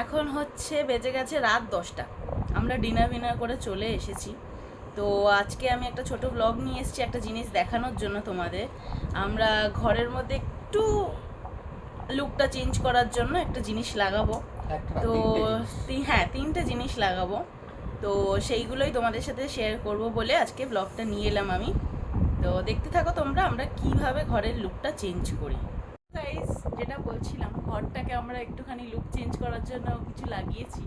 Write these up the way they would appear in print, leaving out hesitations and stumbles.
এখন হচ্ছে বেজে গেছে রাত 10টা। আমরা ডিনার করে চলে এসেছি। তো আজকে আমি একটা ছোট ব্লগ নিয়ে এসেছি একটা জিনিস দেখানোর জন্য তোমাদের। আমরা ঘরের মধ্যে একটু লুকটা চেঞ্জ করার জন্য একটা জিনিস লাগাবো। তো হ্যাঁ, 3টে জিনিস লাগাবো। তো সেইগুলোই তোমাদের সাথে শেয়ার করব বলে আজকে ব্লগটা নিয়ে এলাম আমি। তো দেখতে থাকো তোমরা আমরা কিভাবে ঘরের লুকটা চেঞ্জ করি। গাইস, যেটা বলছিলাম, ঘরটাকে আমরা একটুখানি লুক চেঞ্জ করার জন্য কিছু লাগিয়েছি।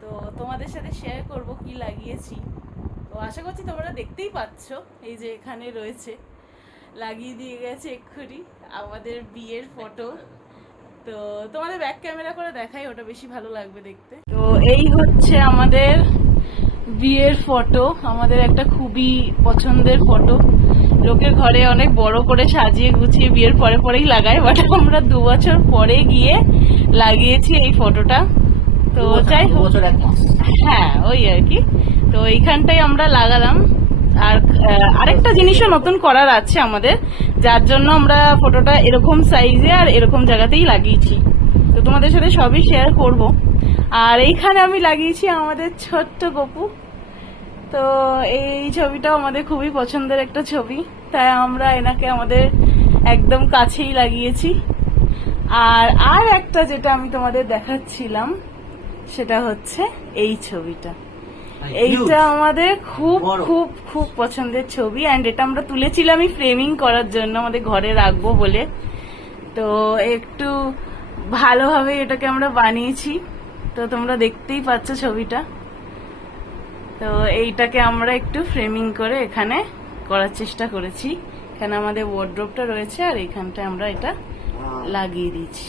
তো তোমাদের সাথে শেয়ার করব কি লাগিয়েছি। তো আশা করছি তোমরা দেখতেই পাচ্ছ, এই যে এখানে রয়েছে, লাগিয়ে দিয়ে গেছে এক্ষুনি আমাদের বিয়ের ফটো। তো তোমাদের ব্যাক ক্যামেরা করে দেখাই, ওটা বেশি ভালো লাগবে দেখতে। তো এই হচ্ছে আমাদের বিয়ের ফটো, আমাদের একটা খুবই পছন্দের ফটো। লোকের ঘরে অনেক বড় করে সাজিয়ে গুছিয়ে বিয়ের পরেই লাগায়, বাট আমরা 2 বছর পরে গিয়ে লাগিয়েছি এই ফটোটা। তো যাই হোক, হ্যাঁ ওই আর কি। তো এইখানটাই আমরা লাগালাম। আর আরেকটা জিনিসও নতুন করার আছে আমাদের, যার জন্য আমরা ফটোটা এরকম সাইজে আর এরকম জায়গাতেই লাগিয়েছি। তো তোমাদের সাথে সবই শেয়ার করব। আর এইখানে আমি লাগিয়েছি আমাদের ছোট্ট গপু। তো এই ছবিটাও আমাদের খুবই পছন্দের একটা ছবি, তাই আমরা এনাকে আমাদের একদম কাছেই লাগিয়েছি। আর একটা যেটা আমি তোমাদের দেখাচ্ছিলাম সেটা হচ্ছে এই ছবিটা। এইটা আমাদের খুব খুব খুব পছন্দের ছবি, অ্যান্ড এটা আমরা তুলেছিলাম ফ্রেমিং করার জন্য আমাদের ঘরে রাখবো বলে। তো একটু ভালোভাবে এটাকে আমরা বানিয়েছি। তো তোমরা দেখতেই পাচ্ছ ছবিটা। তো এইটাকে আমরা একটু ফ্রেমিং করে এখানে করার চেষ্টা করেছি। এখানে আমাদের ওয়ার্ড্রোবটা রয়েছে আর এইখানটায় আমরা এটা লাগিয়ে দিয়েছি।